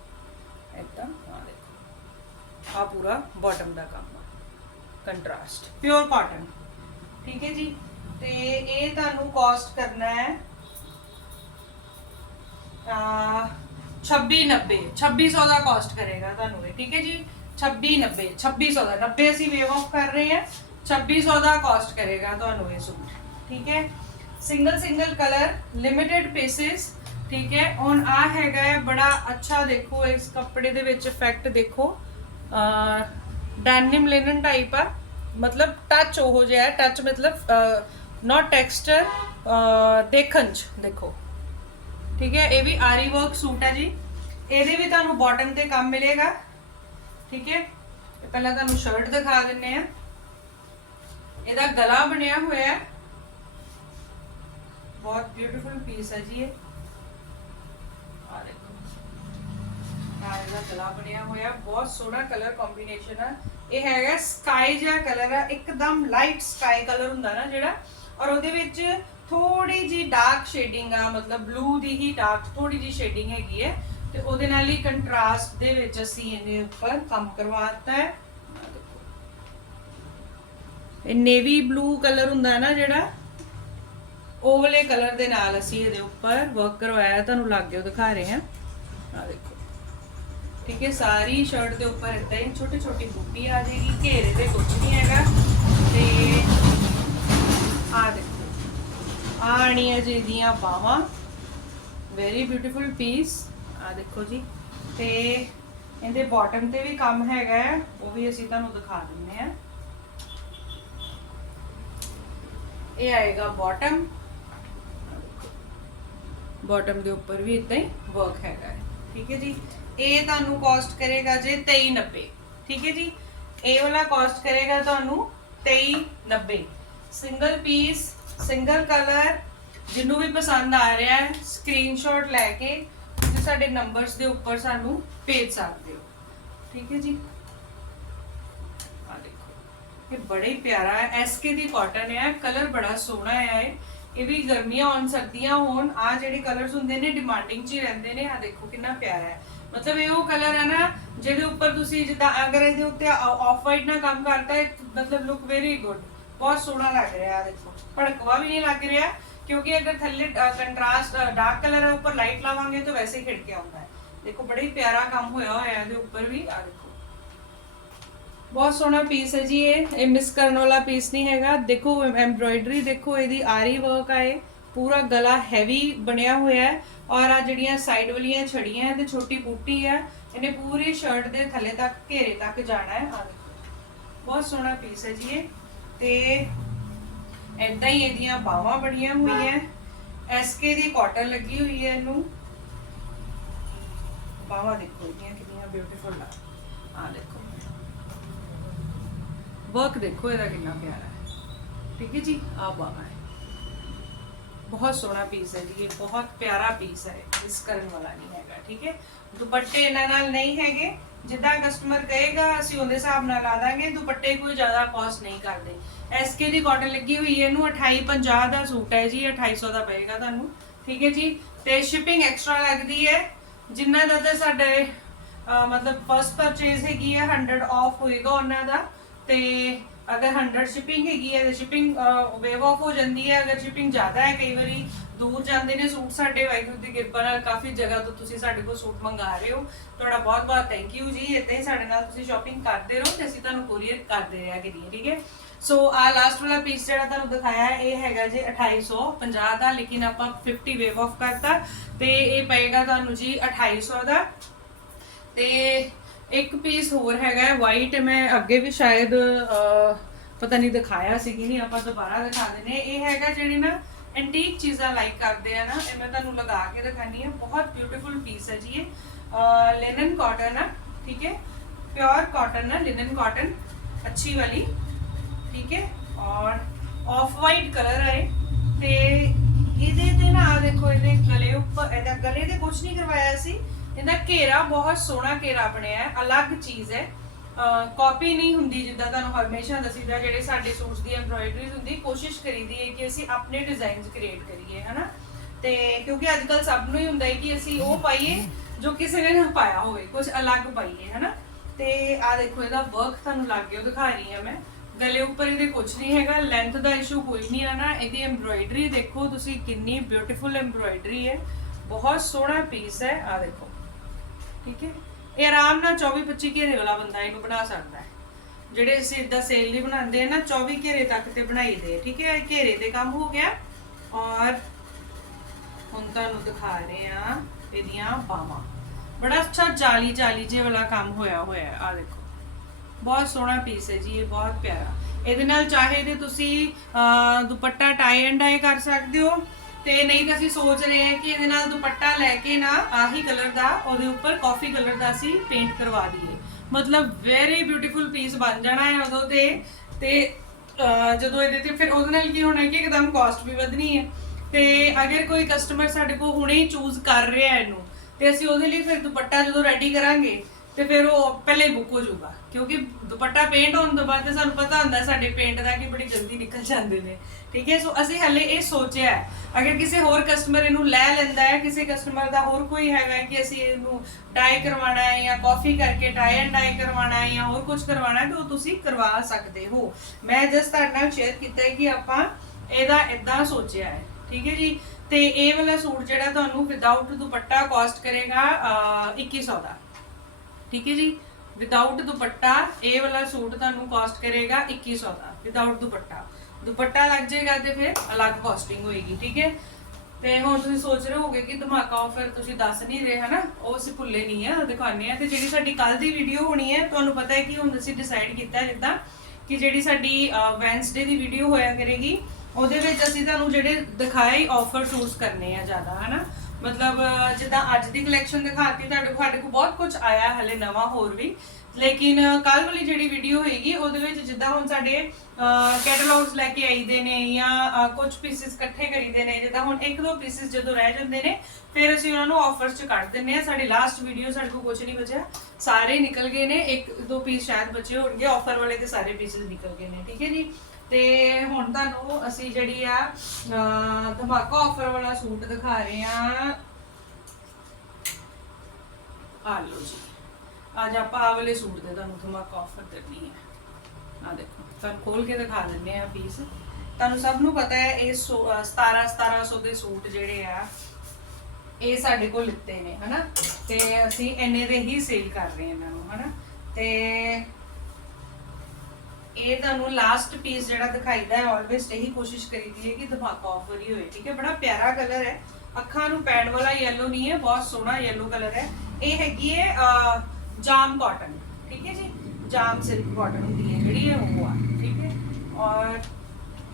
ਏਦਾਂ ਆ ਦੇਖੋ। ਆ ਪੂਰਾ ਬਾਟਮ ਦਾ ਕੰਮ ਆ। ਕੰਟਰਾਸਟ ਪਿਓਰ ਕਾਟਨ ਠੀਕ ਹੈ ਜੀ? ਤੇ ਇਹ ਤੁਹਾਨੂੰ ਕਾਸਟ ਕਰਨਾ ਹੈ ਆ 2690 2600 ਦਾ ਕਾਸਟ ਕਰੇਗਾ ਤੁਹਾਨੂੰ ਇਹ, ਠੀਕ ਹੈ ਜੀ? 2690 2600 ਦਾ। 90 ਅਸੀਂ ਵੇਵ ਆਫ ਕਰ ਰਹੇ ਹਾਂ 2600 ਦਾ ਕਾਸਟ ਕਰੇਗਾ ਤੁਹਾਨੂੰ ਇਹ ਸੂਟ, ਠੀਕ ਹੈ? Single single colour limited pieces ਠੀਕ ਹੈ? ਹੁਣ ਆ ਹੈਗਾ ਹੈ, ਬੜਾ ਅੱਛਾ ਦੇਖੋ, ਇਸ ਕੱਪੜੇ ਦੇ ਵਿੱਚ ਇਫੈਕਟ ਦੇਖੋ। ਡੈਨਿਮ ਲਿਨਨ ਟਾਈਪ ਆ। ਮਤਲਬ ਟੱਚ ਉਹ ਜਿਹਾ ਟੱਚ ਮਤਲਬ ਨਾਟ ਟੈਕਸਚਰ ਦੇਖਣ ਚ, ਦੇਖੋ। ਠੀਕ ਹੈ? ਇਹ ਵੀ ਆਰੀ ਵਰਕ ਸੂਟ ਹੈ ਜੀ। ਇਹਦੇ ਵੀ ਤੁਹਾਨੂੰ ਬਾਟਮ ਤੇ ਕੰਮ ਮਿਲੇਗਾ। ਠੀਕ ਹੈ? ਤੇ ਪਹਿਲਾਂ ਤੁਹਾਨੂੰ ਸ਼ਰਟ ਦਿਖਾ ਦਿੰਨੇ ਆ। ਇਹਦਾ ਗਲਾ ਬਣਿਆ ਹੋਇਆ ਹੈ। ਬਹੁਤ ਬਿਊਟੀਫੁਲ ਪੀਸ ਹੈ ਜੀ ਇਹ ਆ ਦੇਖੋ ਆ ਬਣਿਆ ਹੋਇਆ, ਬਹੁਤ ਸੋਹਣਾ ਕਲਰ ਕੰਬੀਨੇਸ਼ਨ ਹੈ ਇਹ ਹੈਗਾ ਸਕਾਈ ਜਿਹਾ ਕਲਰ ਹੈ ਇੱਕਦਮ ਲਾਈਟ ਸਕਾਈ ਕਲਰ ਹੁੰਦਾ ਨਾ ਜਿਹੜਾ। ਔਰ ਉਹਦੇ ਵਿੱਚ ਥੋੜੀ ਜੀ ਡਾਰਕ ਸ਼ੇਡਿੰਗ ਆ, ਮਤਲਬ ਬਲੂ ਦੀ ਹੀ ਡਾਰਕ ਥੋੜੀ ਜੀ ਸ਼ੇਡਿੰਗ ਹੈਗੀ ਹੈ। ਤੇ ਉਹਦੇ ਨਾਲ ਹੀ ਕੰਟਰਾਸਟ ਦੇ ਵਿੱਚ ਅਸੀਂ ਇਹਦੇ ਉੱਪਰ ਕੰਮ ਕਰਵਾਤਾ ਹੈ। ਦੇਖੋ। ਇਹ ਨੇਵੀ ਬਲੂ ਕਲਰ ਹੁੰਦਾ ਨਾ ਜਿਹੜਾ, ਉਹ ਵਾਲੇ ਕਲਰ ਦੇ ਨਾਲ ਅਸੀਂ ਇਹਦੇ ਉੱਪਰ ਵਰਕ ਕਰਵਾਇਆ, ਤੁਹਾਨੂੰ ਲੱਗ ਗਿਆ ਦਿਖਾ ਰਹੇ ਹਾਂ। ਆ ਦੇਖੋ। ਠੀਕ ਹੈ, ਸਾਰੀ ਸ਼ਰਟ ਦੇ ਉੱਪਰ ਇਦਾਂ ਹੀ ਛੋਟੀ ਛੋਟੀ ਬੂਟੀ ਆ ਜਾਏਗੀ, ਘੇਰੇ ਤੇ ਕੁਝ ਨਹੀਂ ਹੈਗਾ ਤੇ ਆ ਦੇਖੋ ਆਣੀਆਂ ਜੀ ਦੀਆਂ ਬਾਹਾਂ। ਵੈਰੀ ਬਿਊਟੀਫੁਲ ਪੀਸ ਆ ਦੇਖੋ ਜੀ, ਤੇ ਇਹਦੇ ਬਾਟਮ ਤੇ ਵੀ ਕੰਮ ਹੈਗਾ ਉਹ ਵੀ ਅਸੀਂ ਤੁਹਾਨੂੰ ਦਿਖਾ ਦਿੰਨੇ ਆ ਇਹ ਆਏਗਾ ਬਾਟਮ ਬਾਟਮ ਦੇ ਉੱਪਰ ਵੀ ਇਦਾਂ ਹੀ ਵਰਕ ਹੈਗਾ ਹੈ, ਠੀਕ ਹੈ ਜੀ। ਇਹ ਤੁਹਾਨੂੰ ਕਾਸਟ ਕਰੇਗਾ ਜੇ 2390 ਠੀਕ ਹੈ ਜੀ? ਇਹ ਵਾਲਾ ਕਾਸਟ ਕਰੇਗਾ ਤੁਹਾਨੂੰ 2390 ਸਿੰਗਲ ਪੀਸ ਸਿੰਗਲ ਕਲਰ ਜਿਹਨੂੰ ਵੀ ਪਸੰਦ ਆ ਰਿਹਾ ਹੈ ਸਕਰੀਨਸ਼ਾਟ ਲੈ ਕੇ ਤੁਸੀਂ ਸਾਡੇ ਨੰਬਰਸ ਦੇ ਉੱਪਰ ਸਾਨੂੰ ਭੇਜ ਸਕਦੇ ਹੋ। ਠੀਕ ਹੈ ਜੀ? ਆ ਦੇਖੋ, ਇਹ ਬੜਾ ਹੀ ਪਿਆਰਾ ਹੈ। ਐਸਕੇ ਦੀ ਕਾਟਨ ਹੈ ਕਲਰ ਬੜਾ ਸੋਹਣਾ ਹੈ ਇਹ। ਵੀ ਗਰਮੀਆਂ ਆਉਣ ਸਰਦੀਆਂ ਹੋਣ। ਆ ਜਿਹੜੇ ਕਲਰਸ ਹੁੰਦੇ ਨੇ ਡਿਮਾਂਡਿੰਗ 'ਚ ਰਹਿੰਦੇ ਨੇ। ਆ ਦੇਖੋ ਕਿੰਨਾ ਪਿਆਰਾ ਹੈ। ਮਤਲਬ ਇਹ ਉਹ ਕਲਰ ਹੈ ਨਾ, ਜਿਹਦੇ ਉੱਪਰ ਤੁਸੀਂ ਜਿੱਦਾਂ ਅਗਰ ਇਹਦੇ ਉੱਤੇ ਆਫ ਵਾਈਟ ਨਾਲ ਕੰਮ ਕਰਤਾ ਹੈ ਮਤਲਬ ਲੁੱਕ ਵੈਰੀ ਗੁੱਡ ਬਹੁਤ ਸੋਹਣਾ ਲੱਗ ਰਿਹਾ ਦੇਖੋ। ਭੜਕਵਾ ਵੀ ਨਹੀਂ ਲੱਗ ਰਿਹਾ, ਕਿਉਂਕਿ ਅਗਰ ਥੱਲੇ ਕੰਟਰਾਸਟ ਡਾਰਕ ਕਲਰ ਹੈ, ਉੱਪਰ ਲਾਈਟ ਲਾਵਾਂਗੇ ਤਾਂ ਵੈਸੇ ਹੀ ਖਿੜ ਕੇ ਆਉਂਦਾ ਹੈ। ਦੇਖੋ, ਬੜਾ ਹੀ ਪਿਆਰਾ ਕੰਮ ਹੋਇਆ ਹੋਇਆ ਇਹਦੇ ਉੱਪਰ ਵੀ, ਆ ਦੇਖੋ। ਬਹੁਤ ਸੋਹਣਾ ਪੀਸ ਹੈ ਜੀ ਇਹ। ਇਹ ਮਿਸ ਕਰਨ ਵਾਲਾ ਪੀਸ ਨਹੀਂ ਹੈਗਾ। ਦੇਖੋ ਐਮਬ੍ਰੋਇਡਰੀ ਦੇਖੋ, ਇਹਦੀ ਆਰੀ ਵਰਕ ਆ ਪੂਰਾ ਗਲਾ ਹੈਵੀ ਬਣਿਆ ਹੋਇਆ ਹੈ ਔਰ ਆ ਜਿਹੜੀਆਂ ਸਾਈਡ ਵਾਲੀਆਂ ਛੜੀਆਂ ਤੇ ਛੋਟੀ ਬੂਟੀ ਹੈ, ਇਹਨੇ ਪੂਰੀ ਸ਼ਰਟ ਦੇ ਥੱਲੇ ਤੱਕ, ਘੇਰੇ ਤੱਕ ਜਾਣਾ ਹੈ। ਆ ਬਹੁਤ ਸੋਹਣਾ ਪੀਸ ਹੈ ਜੀ ਇਹ। ਤੇ ਏਦਾਂ ਹੀ ਇਹਦੀਆਂ ਬਾਹਾਂ ਬਣੀਆਂ ਹੋਈਆਂ ਐਸਕੇ ਦੀ ਕਾਟਨ ਲੱਗੀ ਹੋਈ ਹੈ ਇਹਨੂੰ। ਬਾਹਾਂ ਦੇਖੋ ਇਹਦੀਆਂ ਕਿੰਨੀਆਂ ਬਿਊਟੀਫੁਲ ਆ। ਆ ਦੇਖੋ। ਵਰਕ ਦੇਖੋ ਇਹਦਾ ਕਿੰਨਾ ਪਿਆਰਾ ਹੈ। ਠੀਕ ਹੈ ਜੀ? ਆ ਬਾਹਾਂ ਬਹੁਤ ਸੋਹਣਾ ਪੀਸ ਹੈ ਜੀ ਇਹ ਬਹੁਤ ਪਿਆਰਾ ਪੀਸ ਹੈ ਇਸ ਕਰਨ ਵਾਲਾ ਨਹੀਂ ਹੈਗਾ ਠੀਕ ਹੈ ਦੁਪੱਟੇ ਇਹਨਾਂ ਨਾਲ ਨਹੀਂ ਹੈਗੇ ਜਿੱਦਾਂ ਕਸਟਮਰ ਕਹੇਗਾ ਅਸੀਂ ਉਹਦੇ ਹਿਸਾਬ ਨਾਲ ਲਾ ਦਾਂਗੇ ਦੁਪੱਟੇ ਕੋਈ ਜ਼ਿਆਦਾ ਕਾਸਟ ਨਹੀਂ ਕਰਦੇ ਐਸਕੇ ਦੀ ਕਾਟਨ ਲੱਗੀ ਹੋਈ ਹੈ ਇਹਨੂੰ 2850 ਦਾ ਸੂਟ ਹੈ ਜੀ 2800 ਦਾ ਪਏਗਾ ਤੁਹਾਨੂੰ ਠੀਕ ਹੈ ਜੀ ਤੇ ਸ਼ਿਪਿੰਗ ਐਕਸਟਰਾ ਲੱਗਦੀ ਹੈ ਜਿੰਨਾ ਦਾ ਤਾਂ ਸਾਡੇ ਮਤਲਬ ਫਸਟ ਪਰਚੇਜ਼ ਹੈਗੀ ਹੈ 100 ਆਫ ਹੋਏਗਾ ਉਹਨਾਂ ਦਾ ਤੇ ਅਗਰ 100 ਸ਼ਿਪਿੰਗ ਹੈਗੀ ਹੈ, ਤੇ ਸ਼ਿਪਿੰਗ ਵੇਵ ਆਫ ਹੋ ਜਾਂਦੀ ਹੈ, ਅਗਰ ਸ਼ਿਪਿੰਗ ਜ਼ਿਆਦਾ ਹੈ, ਕਈ ਵਾਰੀ ਦੂਰ ਜਾਂਦੇ ਨੇ ਸੂਟ ਸਾਡੇ ਵਾਹਿਗੁਰੂ ਦੀ ਕਿਰਪਾ ਨਾਲ, ਕਾਫੀ ਜਗ੍ਹਾ ਤੋਂ ਤੁਸੀਂ ਸਾਡੇ ਕੋਲ ਸੂਟ ਮੰਗਾ ਰਹੇ ਹੋ। ਤੁਹਾਡਾ ਬਹੁਤ ਬਹੁਤ ਥੈਂਕ ਯੂ ਜੀ। ਇੱਦਾਂ ਹੀ ਸਾਡੇ ਨਾਲ ਤੁਸੀਂ ਸ਼ਾਪਿੰਗ ਕਰਦੇ ਰਹੋ ਤੇ ਅਸੀਂ ਤੁਹਾਨੂੰ ਕੋਰੀਅਰ ਕਰਦੇ ਰਿਹਾ ਕਰੀਏ ਠੀਕ ਹੈ? ਸੋ ਆ ਲਾਸਟ ਵਾਲਾ ਪੀਸ ਜਿਹੜਾ ਤੁਹਾਨੂੰ ਦਿਖਾਇਆ ਇਹ ਹੈਗਾ ਜੀ 2850 ਦਾ, ਲੇਕਿਨ ਆਪਾਂ 50 ਵੇਵ ਆਫ ਕਰਤਾ ਤੇ ਇਹ ਪਏਗਾ ਤੁਹਾਨੂੰ ਜੀ 2800 ਦਾ। ਤੇ ਇੱਕ ਪੀਸ ਹੋਰ ਹੈਗਾ ਵਾਈਟ ਮੈਂ ਅੱਗੇ ਵੀ ਸ਼ਾਇਦ ਅਹ, ਪਤਾ ਨਹੀਂ ਦਿਖਾਇਆ ਸੀ ਕਿ ਨਹੀਂ ਆਪਾਂ ਦੁਬਾਰਾ ਦਿਖਾ ਦਿੰਨੇ ਇਹ ਹੈਗਾ ਜਿਹੜੀ ਨਾ ਐਂਟੀਕ ਚੀਜ਼ਾਂ ਲਾਈਕ ਕਰਦੇ ਆ ਨਾ ਇਹ ਮੈਂ ਤੁਹਾਨੂੰ ਲਗਾ ਕੇ ਦਿਖਾਣੀ ਹੈ ਬਹੁਤ ਬਿਊਟੀਫੁਲ ਪੀਸ ਹੈ ਜੀ ਇਹ ਲਿਨਨ ਕਾਟਨ ਹੈ ਠੀਕ ਹੈ प्योर कॉटन है लिनन कॉटन अच्छी वाली ਠੀਕ ਹੈ ਔਰ ਆਫ ਵਾਈਟ ਕਲਰ ਹੈ ਤੇ ਇਹਦੇ ਤੇ ਨਾ ਆ ਦੇਖੋ ਇਹਦੇ ਗਲੇ ਉੱਪਰ ਇਹਦਾ ਗਲੇ ਤੇ ਕੁਝ ਨਹੀਂ ਕਰਵਾਇਆ ਸੀ ਇਹਦਾ ਘੇਰਾ, ਬਹੁਤ ਸੋਹਣਾ ਘੇਰਾ ਬਣਿਆ ਹੈ, ਅਲੱਗ ਚੀਜ਼ ਹੈ। ਕਾਪੀ ਨਹੀਂ ਹੁੰਦੀ ਜਿੱਦਾਂ ਤੁਹਾਨੂੰ ਹਮੇਸ਼ਾ ਦਸੀਦਾ, ਜਿਹੜੇ ਸਾਡੇ ਸੂਟਸ ਦੀ ਐਮਬ੍ਰੋਇਡਰੀਜ਼ ਹੁੰਦੀ, ਕੋਸ਼ਿਸ਼ ਕਰੀਦੀ ਹੈ ਕਿ ਅਸੀਂ ਆਪਣੇ ਡਿਜ਼ਾਈਨਸ ਕ੍ਰੀਏਟ ਕਰੀਏ, ਹਨਾ? ਤੇ ਕਿਉਂਕਿ ਅੱਜ ਕੱਲ ਸਭ ਨੂੰ ਹੀ ਹੁੰਦਾ ਹੈ ਕਿ ਅਸੀਂ ਉਹ ਪਾਈਏ ਜੋ ਕਿਸੇ ਨੇ ਨਾ ਪਾਇਆ ਹੋਵੇ ਕੁਝ ਅਲੱਗ ਪਾਈਏ, ਹਨਾ? ਤੇ ਆ ਦੇਖੋ, ਇਹਦਾ ਵਰਕ ਤੁਹਾਨੂੰ ਲੱਗ ਗਿਆ ਦਿਖਾ ਰਹੀ ਹਾਂ ਮੈਂ। ਗਲੇ ਉੱਪਰ ਇਹਦੇ ਕੁਝ ਨਹੀਂ ਹੈਗਾ ਲੈਂਥ ਦਾ ਇਸ਼ੂ ਕੋਈ ਨਹੀਂ ਆਣਾ ਇਹਦੀ ਐਮਬ੍ਰੋਇਡਰੀ ਦੇਖੋ ਤੁਸੀਂ ਕਿੰਨੀ ਬਿਊਟੀਫੁਲ ਐਮਬ੍ਰੋਇਡਰੀ ਹੈ, ਬਹੁਤ ਸੋਹਣਾ ਪੀਸ ਹੈ ਆ ਦੇਖੋ। ਠੀਕ ਹੈ? ਇਹ ਆਰਾਮ ਨਾਲ 24 25 ਘੇਰੇ ਵਾਲਾ ਬੰਦਾ ਇਹਨੂੰ ਬਣਾ ਸਕਦਾ ਹੈ। ਜਿਹੜੇ ਅਸੀਂ ਸੇਲ ਲਈ ਬਣਾਉਂਦੇ ਨਾ 24 ਘੇਰੇ ਤੱਕ ਤੇ ਬਣਾਈਦੇ ਠੀਕ ਹੈ? ਘੇਰੇ ਤੇ ਕੰਮ ਹੋ ਗਿਆ। ਔਰ ਹੁਣ ਤੁਹਾਨੂੰ ਦਿਖਾ ਰਹੇ ਆ ਇਹਦੀਆਂ ਬਾਹਾਂ। ਬੜਾ ਅੱਛਾ ਜਾਲੀ ਜਾਲੀ ਜੇ ਵਾਲਾ ਕੰਮ ਹੋਇਆ ਹੋਇਆ ਹੈ। ਆ ਦੇਖੋ। ਬਹੁਤ ਸੋਹਣਾ ਪੀਸ ਹੈ ਜੀ ਇਹ ਬਹੁਤ ਪਿਆਰਾ। ਇਹਦੇ ਨਾਲ ਚਾਹੇ ਤੇ ਤੁਸੀਂ ਅਹ, ਦੁਪੱਟਾ ਟਾਈ ਐਂਡ ਡਾਈ ਕਰ ਸਕਦੇ ਹੋ ਤੇ ਨਹੀਂ ਤਾਂ ਅਸੀਂ ਸੋਚ ਰਹੇ ਹਾਂ ਕਿ ਇਹਦੇ ਨਾਲ ਦੁਪੱਟਾ ਲੈ ਕੇ ਨਾ ਆਹੀ ਕਲਰ ਦਾ, ਉਹਦੇ ਉੱਪਰ ਕਾਫੀ ਕਲਰ ਦਾ ਅਸੀਂ ਪੇਂਟ ਕਰਵਾ ਦਈਏ। ਮਤਲਬ ਵੈਰੀ ਬਿਊਟੀਫੁਲ ਪੀਸ ਬਣ ਜਾਣਾ ਹੈ ਉਦੋਂ ਤੇ ਤੇ ਜਦੋਂ ਇਹਦੇ ਤੇ ਫਿਰ ਉਹਦੇ ਨਾਲ ਕੀ ਹੋਣਾ ਹੈ ਕਿ ਇੱਕਦਮ ਕਾਸਟ ਵੀ ਵਧਣੀ ਹੈ। ਤੇ ਅਗਰ ਕੋਈ ਕਸਟਮਰ ਸਾਡੇ ਕੋਲ ਹੁਣੇ ਹੀ ਚੂਜ਼ ਕਰ ਰਿਹਾ ਹੈ ਇਹਨੂੰ, ਤੇ ਅਸੀਂ ਉਹਦੇ ਲਈ ਫਿਰ ਦੁਪੱਟਾ ਜਦੋਂ ਰੈਡੀ ਕਰਾਂਗੇ ਤੇ ਫਿਰ ਉਹ ਪਹਿਲੇ ਹੀ ਬੁੱਕ ਹੋ ਜਾਊਗਾ। ਕਿਉਂਕਿ ਦੁਪੱਟਾ ਪੇਂਟ ਹੋਣ ਤੋਂ ਬਾਅਦ ਤੇ ਸਾਨੂੰ ਪਤਾ ਹੁੰਦਾ ਸਾਡੇ ਪੇਂਟ ਦਾ ਕਿ ਬੜੀ ਜਲਦੀ ਨਿਕਲ ਜਾਂਦੇ ਨੇ। ਠੀਕ ਹੈ? ਸੋ ਅਸੀਂ ਹਲੇ ਇਹ ਸੋਚਿਆ ਹੈ। ਅਗਰ ਕਿਸੇ ਹੋਰ ਕਸਟਮਰ ਇਹਨੂੰ ਲੈ ਲੈਂਦਾ ਹੈ ਕਿਸੇ ਕਸਟਮਰ ਦਾ ਹੋਰ ਕੋਈ ਹੈਗਾ ਕਿ ਅਸੀਂ ਇਹਨੂੰ ਡਾਈ ਕਰਵਾਉਣਾ ਹੈ ਜਾਂ ਕਾਫੀ ਕਰਕੇ ਟਾਈ ਐਂਡ ਡਾਈ ਕਰਵਾਉਣਾ ਹੈ ਜਾਂ ਹੋਰ ਕੁਝ ਕਰਵਾਉਣਾ ਹੈ ਤਾਂ ਉਹ ਤੁਸੀਂ ਕਰਵਾ ਸਕਦੇ ਹੋ। ਮੈਂ ਜਸਟ ਤੁਹਾਡੇ ਨਾਲ ਸ਼ੇਅਰ ਕੀਤਾ ਹੈ ਕਿ ਆਪਾਂ ਇਹਦਾ ਇਦਾਂ ਸੋਚਿਆ ਹੈ। ਠੀਕ ਹੈ ਜੀ? ਤੇ ਇਹ ਵਾਲਾ ਸੂਟ ਜਿਹੜਾ ਤੁਹਾਨੂੰ ਵਿਦਆਊਟ ਦੁਪੱਟਾ ਕਾਸਟ ਕਰੇਗਾ ਅਹ, 2100 ਦਾ। ਠੀਕ ਹੈ ਜੀ? ਵਿਦਆਊਟ ਦੁਪੱਟਾ, ਇਹ ਵਾਲਾ ਸੂਟ ਤੁਹਾਨੂੰ ਕਾਸਟ ਕਰੇਗਾ 2100 ਦਾ। ਵਿਦਆਊਟ ਦੁਪੱਟਾ। ਦੁਪੱਟਾ ਲੱਗ ਜਾਏਗਾ ਤੇ ਫਿਰ ਅਲੱਗ ਕਾਸਟਿੰਗ ਹੋਏਗੀ, ਠੀਕ ਹੈ? ਤੇ ਹੁਣ ਤੁਸੀਂ ਸੋਚ ਰਹੇ ਹੋਗੇ ਕਿ ਧਮਾਕਾ ਆਫਰ ਤੁਸੀਂ ਦੱਸ ਨਹੀਂ ਰਹੇ, ਹਨਾ? ਉਹ ਅਸੀਂ ਭੁੱਲੇ ਨਹੀਂ ਆ ਦਿਖਾਣੇ ਆ ਤੇ ਜਿਹੜੀ ਸਾਡੀ ਕੱਲ ਦੀ ਵੀਡੀਓ ਹੋਣੀ ਹੈ, ਤੁਹਾਨੂੰ ਪਤਾ ਹੈ ਕਿ ਹੁਣ ਅਸੀਂ ਡਿਸਾਈਡ ਕੀਤਾ ਹੈ ਜਿੱਦਾਂ ਕਿ ਜਿਹੜੀ ਸਾਡੀ ਵੈਂਸਡੇ ਦੀ ਵੀਡੀਓ ਹੋਇਆ ਕਰੇਗੀ, ਉਹਦੇ ਵਿੱਚ ਅਸੀਂ ਤੁਹਾਨੂੰ ਜਿਹੜੇ ਦਿਖਾਏ ਆਫਰ ਚੂਜ ਕਰਨੇ ਆ ਜ਼ਿਆਦਾ, ਹਨਾ? ਮਤਲਬ, ਜਿੱਦਾਂ ਅੱਜ ਦੀ ਕਲੈਕਸ਼ਨ ਦਿਖਾਤੀ ਤੁਹਾਡੇ ਕੋਲ ਸਾਡੇ ਕੋਲ ਬਹੁਤ ਕੁਝ ਆਇਆ ਹਲੇ ਨਵਾਂ ਹੋਰ ਵੀ। ਲੇਕਿਨ ਕੱਲ ਵਾਲੀ ਜਿਹੜੀ ਵੀਡੀਓ ਹੋਏਗੀ, ਉਹਦੇ ਵਿੱਚ ਜਿੱਦਾਂ ਹੁਣ ਸਾਡੇ ਕੈਟਲੌਗਸ ਲੈ ਕੇ ਆਈਦੇ ਨੇ ਜਾਂ ਕੁਝ ਪੀਸਿਸ ਇਕੱਠੇ ਕਰੀਦੇ ਨੇ, ਜਿੱਦਾਂ ਹੁਣ ਇੱਕ ਦੋ ਪੀਸਿਸ ਜਦੋਂ ਰਹਿ ਜਾਂਦੇ ਨੇ, ਫਿਰ ਅਸੀਂ ਉਹਨਾਂ ਨੂੰ ਆਫਰਸ ਚ ਕੱਢ ਦਿੰਨੇ ਆ ਸਾਡੀ ਲਾਸਟ ਵੀਡੀਓ ਸਾਡੇ ਕੋਲ ਕੁਝ ਨਹੀਂ ਬਚਿਆ। ਸਾਰੇ ਨਿਕਲ ਗਏ ਨੇ। ਇੱਕ ਦੋ ਪੀਸ ਸ਼ਾਇਦ ਬਚੇ ਹੋਣਗੇ। ਆਫਰ ਵਾਲੇ ਤੇ ਸਾਰੇ ਪੀਸਿਸ ਨਿਕਲ ਗਏ ਨੇ। ਠੀਕ ਹੈ ਜੀ? ਤੇ ਹੁਣ ਤੁਹਾਨੂੰ ਅਸੀਂ ਜਿਹੜੀ ਆ ਧਮਾਕਾ ਆਫਰ ਵਾਲਾ ਸੂਟ ਦਿਖਾ ਰਹੇ ਆ। ਆ ਲਓ ਜੀ। ਅੱਜ ਆਪਾਂ ਆਹ ਵਾਲੇ ਸੂਟ ਦੇ ਤੁਹਾਨੂੰ ਧਮਾਕਾ ਆਫਰ ਕਰਨੀ ਹੈ ਆ ਦੇਖੋ, ਤੁਹਾਨੂੰ ਖੋਲ ਕੇ ਦਿਖਾ ਦਿੰਨੇ ਆ ਪੀਸ ਤੁਹਾਨੂੰ ਸਭ ਨੂੰ ਪਤਾ ਹੈ, ਇਹ ਸੋ- 17 1700 ਦੇ ਸੂਟ ਜਿਹੜੇ ਆ, ਇਹ ਸਾਡੇ ਕੋਲ ਲਿੱਤੇ ਨੇ, ਹਨਾ? ਤੇ ਅਸੀਂ ਇੰਨੇ ਦੇ ਹੀ ਸੇਲ ਕਰ ਰਹੇ ਹਾਂ ਇਹਨਾਂ ਨੂੰ, ਹਨਾ? ਤੇ ਇਹ ਤੁਹਾਨੂੰ ਲਾਸਟ ਪੀਸ ਜਿਹੜਾ ਦਿਖਾਈਦਾ ਹੈ ਆਲਵੇਸ ਇਹੀ ਕੋਸ਼ਿਸ਼ ਕਰੀਦੀ ਹੈ ਕਿ ਧਮਾਕਾ ਆਫਰ ਹੀ ਹੋਏ, ਠੀਕ ਹੈ? ਬੜਾ ਪਿਆਰਾ ਕਲਰ ਹੈ। ਅੱਖਾਂ ਨੂੰ ਪੈਣ ਵਾਲਾ ਯੈਲੋ ਨਹੀਂ ਹੈ, ਬਹੁਤ ਸੋਹਣਾ ਯੈਲੋ ਕਲਰ ਹੈ। ਇਹ ਹੈਗੀ ਹੈ ਜਾਮ ਕਾਟਨ ਠੀਕ ਹੈ ਜੀ? ਜਾਮ ਸਿਲਕ ਕਾਟਨ ਹੁੰਦੀ ਹੈ ਜਿਹੜੀ ਹੈ, ਉਹ ਆ, ਠੀਕ ਹੈ? ਔਰ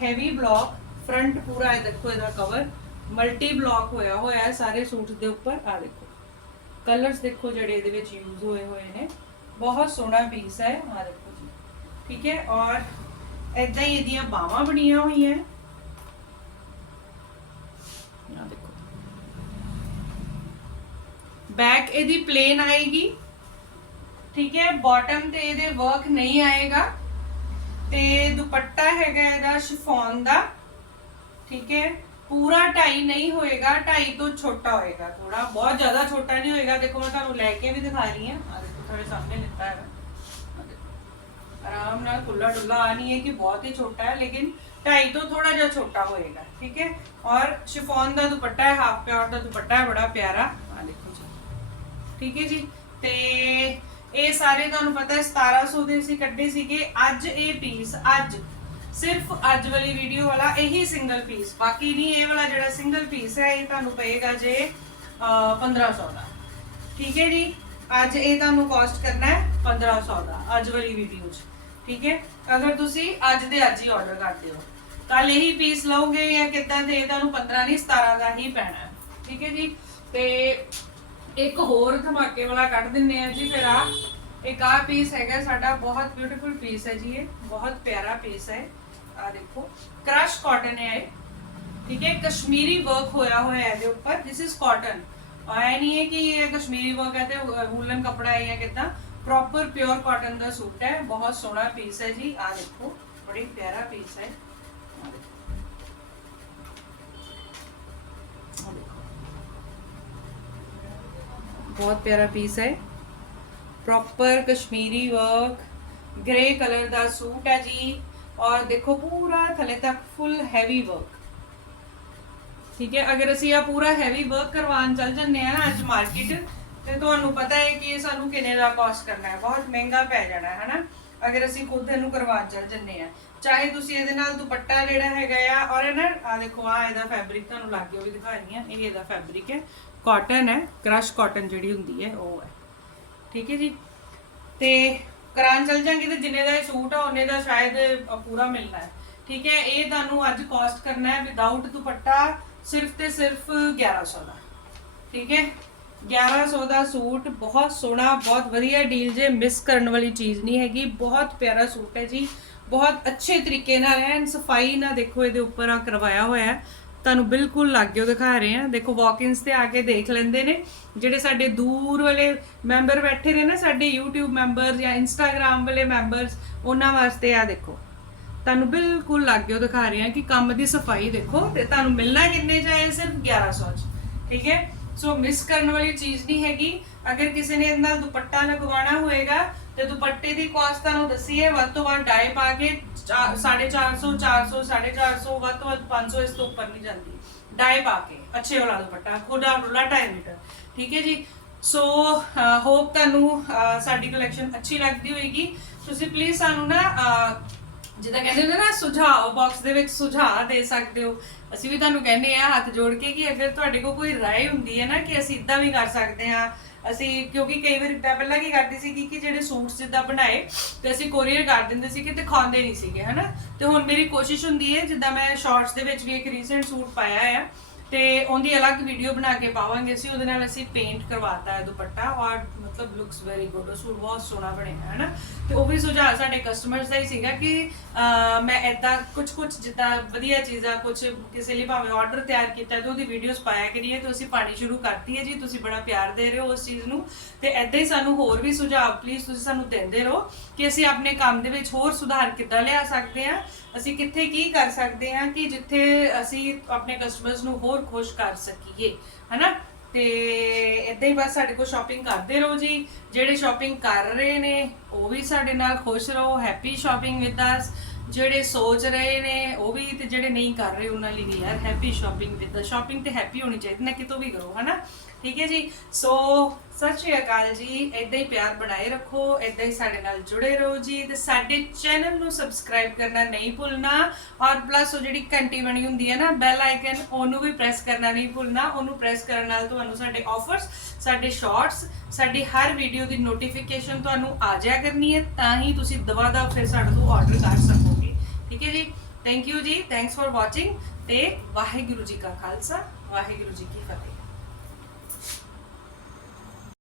ਹੈਵੀ ਬਲੌਕ ਫਰੰਟ ਪੂਰਾ ਇਹ ਦੇਖੋ, ਇਹਦਾ ਕਵਰ ਮਲਟੀ ਬਲੌਕ ਹੋਇਆ ਹੋਇਆ ਹੈ, ਸਾਰੇ ਸੂਟ ਦੇ ਉੱਪਰ ਆ ਦੇਖੋ। ਕਲਰਸ ਦੇਖੋ ਜਿਹੜੇ ਇਹਦੇ ਵਿੱਚ ਯੂਜ਼ ਹੋਏ ਹੋਏ ਨੇ। ਬਹੁਤ ਸੋਹਣਾ ਪੀਸ ਹੈ ਆ ਦੇਖੋ। ਠੀਕ ਹੈ ਔਰ ਇਦਾਂ ਹੀ ਇਹਦੀਆਂ ਬਾਹਾਂ ਬਣੀਆਂ ਹੋਈਆਂ ਆ ਦੇਖੋ ਬੈਕ ਇਹਦੀ ਪਲੇਨ ਆਏਗੀ ਠੀਕ ਹੈ ਬਾਟਮ ਤੇ ਇਹਦੇ ਵਰਕ ਨਹੀਂ ਆਏਗਾ ਤੇ ਦੁਪੱਟਾ ਹੈਗਾ ਇਹਦਾ ਸ਼ਿਫੋਨ ਦਾ ਠੀਕ ਹੈ ਪੂਰਾ 2.5 ਨਹੀਂ ਹੋਏਗਾ 2.5 ਤੋਂ ਛੋਟਾ ਹੋਏਗਾ ਥੋੜਾ ਬਹੁਤ ਜ਼ਿਆਦਾ ਛੋਟਾ ਨਹੀਂ ਹੋਏਗਾ ਦੇਖੋ ਮੈਂ ਤੁਹਾਨੂੰ ਲੈ ਕੇ ਵੀ ਦਿਖਾ ਰਹੀ ਹਾਂ ਆ ਦੇਖੋ ਤੁਹਾਡੇ ਸਾਹਮਣੇ ਲਿੱਤਾ ਹੈ ਆਹ ਦੇਖੋ। ਆਰਾਮ ਨਾਲ ਖੁੱਲਾ ਡੁੱਲਾ ਆ ਨਹੀਂ ਹੈ ਕਿ ਬਹੁਤ ਹੀ ਛੋਟਾ ਹੈ ਲੇਕਿਨ 2.5 ਤੋਂ ਥੋੜਾ ਜਿਹਾ ਛੋਟਾ ਹੋਏਗਾ ਠੀਕ ਹੈ? ਔਰ ਸ਼ਿਫੋਨ ਦਾ ਦੁਪੱਟਾ ਹੈ ਹਾਫ ਪਿਓਰ ਦਾ ਦੁਪੱਟਾ ਹੈ ਬੜਾ ਪਿਆਰਾ। ਆ ਦੇਖੋ ਜੀ। ਠੀਕ ਹੈ ਜੀ? ਤੇ ਇਹ ਸਾਰੇ ਤੁਹਾਨੂੰ ਪਤਾ ਹੈ 1700 ਦੇ ਅਸੀਂ ਕੱਢੇ ਸੀਗੇ। ਅੱਜ ਇਹ ਪੀਸ ਅੱਜ ਸਿਰਫ ਅੱਜ ਵਾਲੀ ਵੀਡੀਓ ਵਾਲਾ ਇਹੀ ਸਿੰਗਲ ਪੀਸ ਬਾਕੀ ਨਹੀਂ ਇਹ ਵਾਲਾ ਜਿਹੜਾ ਸਿੰਗਲ ਪੀਸ ਹੈ ਇਹ ਤੁਹਾਨੂੰ ਪਏਗਾ ਜੇ ਅਹ, 1500 ਦਾ। ਠੀਕ ਹੈ ਜੀ? ਅੱਜ ਇਹ ਤੁਹਾਨੂੰ ਕਾਸਟ ਕਰਨਾ ਹੈ 1500 ਦਾ ਅੱਜ ਵਾਲੀ ਵੀਡੀਓ 'ਚ। ਠੀਕ ਹੈ? ਅਗਰ ਤੁਸੀਂ ਅੱਜ ਦੇ ਅੱਜ ਹੀ ਆਰਡਰ ਕਰਦੇ ਹੋ। ਕੱਲ ਇਹੀ ਪੀਸ ਲਓਗੇ ਜਾਂ ਕਿਦਾਂ ਤੇ ਇਹ ਤੁਹਾਨੂੰ 15 ਨਹੀਂ 17 ਦਾ ਹੀ ਪੈਣਾ ਠੀਕ ਹੈ ਜੀ? ਤੇ ਇੱਕ ਹੋਰ ਧਮਾਕੇ ਵਾਲਾ ਕੱਢ ਦਿੰਨੇ ਆ ਜੀ ਫਿਰ ਆ। ਇੱਕ ਆ ਪੀਸ ਹੈਗਾ, ਸਾਡਾ ਬਹੁਤ ਬਿਊਟੀਫੁਲ ਪੀਸ ਹੈ ਜੀ ਇਹ। ਬਹੁਤ ਪਿਆਰਾ ਪੀਸ ਹੈ। ਆ ਦੇਖੋ ਕ੍ਰਸ਼ ਕਾਟਨ ਹੈ ਇਹ। ਠੀਕ ਹੈ? ਕਸ਼ਮੀਰੀ ਵਰਕ ਹੋਇਆ ਹੋਇਆ ਹੈ ਇਹਦੇ ਉੱਪਰ। ਥਿਸ ਇਜ਼ ਕਾਟਨ ਆਇਆ ਨਹੀਂ ਹੈ ਕਿ ਇਹ ਕਸ਼ਮੀਰੀ ਵਰਕ ਹੈ ਤੇ ਵੂਲਨ ਕਪੜਾ ਹੈ ਜਾਂ ਕਿਦਾਂ। ਪ੍ਰੋਪਰ ਪਿਓਰ ਕਾਟਨ ਦਾ ਸੂਟ ਹੈ ਬਹੁਤ ਸੋਹਣਾ ਪੀਸ ਹੈ ਜੀ ਆ ਦੇਖੋ ਬੜੀ ਪਿਆਰਾ ਪੀਸ ਹੈ ਆਹ ਦੇਖੋ। ਆਹ ਦੇਖੋ ਬਹੁਤ ਪਿਆਰਾ ਪੀਸ ਹੈ proper Kashmiri work grey colour ਦਾ ਸੂਟ ਹੈ ਜੀ ਔਰ ਦੇਖੋ ਪੂਰਾ ਥੱਲੇ ਤੱਕ ਫੁੱਲ ਹੈਵੀ ਵਰਕ ਠੀਕ ਹੈ ਅਗਰ ਅਸੀਂ ਆ ਪੂਰਾ ਹੈਵੀ ਵਰਕ ਕਰਵਾਉਣ ਚੱਲ ਜੰਨੇ ਆ ਨਾ ਅੱਜ ਮਾਰਕੀਟ ਤੇ ਤੁਹਾਨੂੰ ਪਤਾ ਹੈ ਕਿ ਇਹ ਸਾਨੂੰ ਕਿੰਨੇ ਦਾ ਕਾਸਟ ਕਰਨਾ ਹੈ? ਬਹੁਤ ਮਹਿੰਗਾ ਪੈ ਜਾਣਾ ਹੈ ਹਨਾ? ਅਗਰ ਅਸੀਂ ਖੁਦ ਇਹਨੂੰ ਕਰਵਾਉਣ ਚੱਲ ਜੰਨੇ ਆ ਚਾਹੇ ਤੁਸੀਂ ਇਹਦੇ ਨਾਲ ਦੁਪੱਟਾ ਜਿਹੜਾ ਹੈਗਾ ਆ, ਔਰ ਇਹ ਨਾ ਆ ਦੇਖੋ ਆ ਇਹਦਾ ਫੈਬਰਿਕ ਤੁਹਾਨੂੰ ਲੱਗ ਗਿਆ ਵੀ ਦਿਖਾ ਰਹੀ ਆ ਇਹ ਇਹਦਾ ਫੈਬਰਿਕ ਹੈ। ਕਾਟਨ ਹੈ ਕ੍ਰਸ਼ ਕਾਟਨ ਜਿਹੜੀ ਹੁੰਦੀ ਹੈ, ਉਹ ਹੈ। ਠੀਕ ਹੈ ਜੀ? ਤੇ ਕਰਾਂ ਚਲ ਜਾਂਗੇ ਤੇ ਜਿੰਨੇ ਦਾ ਇਹ ਸੂਟ ਆ, ਉਹਨੇ ਦਾ ਸ਼ਾਇਦ ਪੂਰਾ ਮਿਲਣਾ ਹੈ। ਠੀਕ ਹੈ? ਇਹ ਤੁਹਾਨੂੰ ਅੱਜ ਕਾਸਟ ਕਰਨਾ ਹੈ ਵਿਦਆਊਟ ਦੁਪੱਟਾ, ਸਿਰਫ ਤੇ ਸਿਰਫ 1100 ਦਾ। ਠੀਕ ਹੈ? 1100 ਦਾ ਸੂਟ, ਬਹੁਤ ਸੋਹਣਾ, ਬਹੁਤ ਵਧੀਆ ਡੀਲ ਜੇ ਮਿਸ ਕਰਨ ਵਾਲੀ ਚੀਜ਼ ਨਹੀਂ ਹੈਗੀ। ਬਹੁਤ ਪਿਆਰਾ ਸੂਟ ਹੈ ਜੀ। ਬਹੁਤ ਅੱਛੇ ਤਰੀਕੇ ਨਾਲ ਐਨ ਸਫ਼ਾਈ ਨਾਲ ਦੇਖੋ ਇਹਦੇ ਉੱਪਰ ਆ ਕਰਵਾਇਆ ਹੋਇਆ ਹੈ। ਤੁਹਾਨੂੰ ਬਿਲਕੁਲ ਲੱਗਿਓ ਦਿਖਾ ਰਹੇ ਆ ਦੇਖੋ ਵਾਕ-ਇਨਸ ਤੇ ਆ ਕੇ ਦੇਖ ਲੈਂਦੇ ਨੇ। ਜਿਹੜੇ ਸਾਡੇ ਦੂਰ ਵਾਲੇ ਮੈਂਬਰ ਬੈਠੇ ਨੇ ਨਾ, ਸਾਡੇ YouTube ਮੈਂਬਰ ਜਾਂ Instagram ਵਾਲੇ ਮੈਂਬਰਸ ਉਹਨਾਂ ਵਾਸਤੇ ਆ ਦੇਖੋ। ਤੁਹਾਨੂੰ ਬਿਲਕੁਲ ਲੱਗਿਓ ਦਿਖਾ ਰਹੇ ਆ ਕਿ ਕੰਮ ਦੀ ਸਫ਼ਾਈ ਦੇਖੋ ਤੇ ਤੁਹਾਨੂੰ ਮਿਲਣਾ ਕਿੰਨੇ ਚਾਹੇ ਸਿਰਫ 1100 ਚ। ਠੀਕ ਹੈ? ਸੋ ਮਿਸ ਕਰਨ ਵਾਲੀ ਚੀਜ਼ ਨਹੀਂ ਹੈਗੀ। ਅਗਰ ਕਿਸੇ ਨੇ ਇਹਦੇ ਨਾਲ ਦੁਪੱਟਾ ਲਗਵਾਉਣਾ ਹੋਏਗਾ, ਤੇ ਦੁਪੱਟੇ ਦੀ ਕਾਸਟ ਤੁਹਾਨੂੰ ਦੱਸੀ ਹੈ ਵੱਧ ਤੋਂ ਵੱਧ ਡਾਈ ਪਾ ਕੇ 450 400 450 ਵੱਧ ਤੋਂ ਵੱਧ 500 ਇਸ ਤੋਂ ਉੱਪਰ ਨਹੀਂ ਜਾਂਦੀ। ਡਾਈ ਪਾ ਕੇ ਅੱਛੇ ਵਾਲਾ ਦੁਪੱਟਾ, ਖੁਦਾ ਰੁਲਾ 2.5 ਮੀਟਰ। ਠੀਕ ਹੈ ਜੀ? ਸੋ ਹੋਪ ਤੁਹਾਨੂੰ ਸਾਡੀ ਕਲੈਕਸ਼ਨ ਅੱਛੀ ਲੱਗਦੀ ਹੋਏਗੀ। ਤੁਸੀਂ ਪਲੀਜ਼ ਸਾਨੂੰ ਨਾ ਜਿੱਦਾਂ ਕਹਿੰਦੇ ਨੇ ਨਾ, ਸੁਝਾਅ ਬਾਕਸ ਦੇ ਵਿੱਚ ਸੁਝਾਅ ਦੇ ਸਕਦੇ ਹੋ। ਅਸੀਂ ਵੀ ਤੁਹਾਨੂੰ ਕਹਿੰਦੇ ਆ ਹੱਥ ਜੋੜ ਕੇ ਕਿ ਅਗਰ ਤੁਹਾਡੇ ਕੋਲ ਕੋਈ ਰਾਏ ਹੁੰਦੀ ਹੈ ਨਾ ਕਿ ਅਸੀਂ ਇਦਾਂ ਵੀ ਕਰ ਸਕਦੇ ਹਾਂ। ਅਸੀਂ ਕਿਉਂਕਿ ਕਈ ਵਾਰ ਮੈਂ ਪਹਿਲਾਂ ਕੀ ਕਰਦੀ ਸੀ ਕਿ ਜਿਹੜੇ ਸੂਟਸ ਜਿੱਦਾਂ ਬਣਾਏ, ਤੇ ਅਸੀਂ ਕੋਰੀਅਰ ਕਰ ਦਿੰਦੇ ਸੀ ਕਿ ਦਿਖਾਉਂਦੇ ਨਹੀਂ ਸੀਗੇ, ਹਨਾ? ਤੇ ਹੁਣ ਮੇਰੀ ਕੋਸ਼ਿਸ਼ ਹੁੰਦੀ ਹੈ, ਜਿੱਦਾਂ ਮੈਂ ਸ਼ਾਰਟਸ ਦੇ ਵਿੱਚ ਵੀ ਇੱਕ ਰੀਸੈਂਟ ਸੂਟ ਪਾਇਆ ਆ ਤੇ ਉਹਦੀ ਅਲੱਗ ਵੀਡੀਓ ਬਣਾ ਕੇ ਪਾਵਾਂਗੇ ਅਸੀਂ, ਉਹਦੇ ਨਾਲ ਅਸੀਂ ਪੇਂਟ ਕਰਵਾਤਾ ਹੈ ਦੁਪੱਟਾ। ਔਰ ਮਤਲਬ ਲੁਕਸ ਵੈਰੀ ਗੁੱਡ ਉਹ ਸੂਟ ਬਹੁਤ ਸੋਹਣਾ ਬਣਿਆ ਹੈ ਨਾ ਤੇ ਉਹ ਵੀ ਸੁਝਾਅ ਸਾਡੇ ਕਸਟਮਰਸ ਦਾ ਹੀ ਸੀਗਾ ਕਿ ਮੈਂ ਐਦਾਂ ਕੁਝ ਕੁਝ ਜਿੱਦਾਂ ਵਧੀਆ ਚੀਜ਼ਾਂ ਕੁਝ ਕਿਸੇ ਲਈ ਭਾਵੇਂ ਆਰਡਰ ਤਿਆਰ ਕੀਤਾ ਤੇ ਉਹਦੀ ਵੀਡੀਓਜ਼ ਪਾਇਆ ਕਰੀਏ, ਤੇ ਅਸੀਂ ਪਾਣੀ ਸ਼ੁਰੂ ਕਰਤੀ ਹੈ ਜੀ, ਤੁਸੀਂ ਬੜਾ ਪਿਆਰ ਦੇ ਰਹੇ ਹੋ ਉਸ ਚੀਜ਼ ਨੂੰ। ਤੇ ਐਦਾਂ ਹੀ ਸਾਨੂੰ ਹੋਰ ਵੀ ਸੁਝਾਅ ਪਲੀਜ਼ ਤੁਸੀਂ ਸਾਨੂੰ ਦਿੰਦੇ ਰਹੋ ਕਿ ਅਸੀਂ ਆਪਣੇ ਕੰਮ ਦੇ ਵਿੱਚ ਹੋਰ ਸੁਧਾਰ ਕਿੱਦਾਂ ਲਿਆ ਸਕਦੇ ਹਾਂ। ਅਸੀਂ ਕਿੱਥੇ ਕੀ ਕਰ ਸਕਦੇ ਹਾਂ ਕਿ ਜਿੱਥੇ ਅਸੀਂ ਆਪਣੇ ਕਸਟਮਰਸ ਨੂੰ ਹੋਰ ਖੁਸ਼ ਕਰ ਸਕੀਏ, ਹਨਾ? ਤੇ ਇਦਾਂ ਹੀ ਬਸ ਸਾਡੇ ਕੋਲ ਸ਼ਾਪਿੰਗ ਕਰਦੇ ਰਹੋ ਜੀ। ਜਿਹੜੇ ਸ਼ਾਪਿੰਗ ਕਰ ਰਹੇ ਨੇ, ਉਹ ਵੀ ਸਾਡੇ ਨਾਲ ਖੁਸ਼ ਰਹੋ ਹੈਪੀ ਸ਼ਾਪਿੰਗ ਵਿਦ ਅਸ ਜਿਹੜੇ ਸੋਚ ਰਹੇ ਨੇ, ਉਹ ਵੀ ਤੇ ਜਿਹੜੇ ਨਹੀਂ ਕਰ ਰਹੇ, ਉਹਨਾਂ ਲਈ ਵੀ ਯਾਰ ਹੈਪੀ ਸ਼ਾਪਿੰਗ ਵਿਦ ਸ਼ਾਪਿੰਗ ਤੇ ਹੈਪੀ ਹੋਣੀ ਚਾਹੀਦੀ, ਨਾ ਕਿਤੋਂ ਵੀ ਕਰੋ, ਹਨਾ? ਠੀਕ ਹੈ ਜੀ? ਸੋ ਸਤਿ ਸ਼੍ਰੀ ਅਕਾਲ ਜੀ। ਇਦਾਂ ਹੀ ਪਿਆਰ ਬਣਾਏ ਰੱਖੋ ਇਦਾਂ ਹੀ ਸਾਡੇ ਨਾਲ ਜੁੜੇ ਰਹੋ ਜੀ ਤੇ ਸਾਡੇ ਚੈਨਲ ਨੂੰ ਸਬਸਕ੍ਰਾਈਬ ਕਰਨਾ ਨਹੀਂ ਭੁੱਲਣਾ ਔਰ ਪਲੱਸ ਉਹ ਜਿਹੜੀ ਘੰਟੀ ਬਣੀ ਹੁੰਦੀ ਹੈ ਨਾ ਬੈਲ ਆਈਕਨ ਉਹਨੂੰ ਵੀ ਪ੍ਰੈਸ ਕਰਨਾ ਨਹੀਂ ਭੁੱਲਣਾ। ਉਹਨੂੰ ਪ੍ਰੈਸ ਕਰਨ ਨਾਲ ਤੁਹਾਨੂੰ ਸਾਡੇ ਆਫਰਸ ਸਾਡੇ ਸ਼ਾਰਟਸ ਸਾਡੀ ਹਰ ਵੀਡੀਓ ਦੀ ਨੋਟੀਫਿਕੇਸ਼ਨ ਤੁਹਾਨੂੰ ਆ ਜਾਇਆ ਕਰਨੀ ਹੈ, ਤਾਂ ਹੀ ਤੁਸੀਂ ਦਵਾ ਦਾ ਫਿਰ ਸਾਡੇ ਤੋਂ ਆਰਡਰ ਕਰ ਸਕੋ ਠੀਕ ਹੈ ਜੀ? ਥੈਂਕ ਯੂ ਜੀ. ਥੈਂਕਸ ਫॉर ਵਾਚਿੰਗ ਤੇ ਵਾਹਿਗੁਰੂ ਜੀ ਕਾ ਖਾਲਸਾ, ਵਾਹਿਗੁਰੂ ਜੀ ਕੀ ਫਤਿਹ।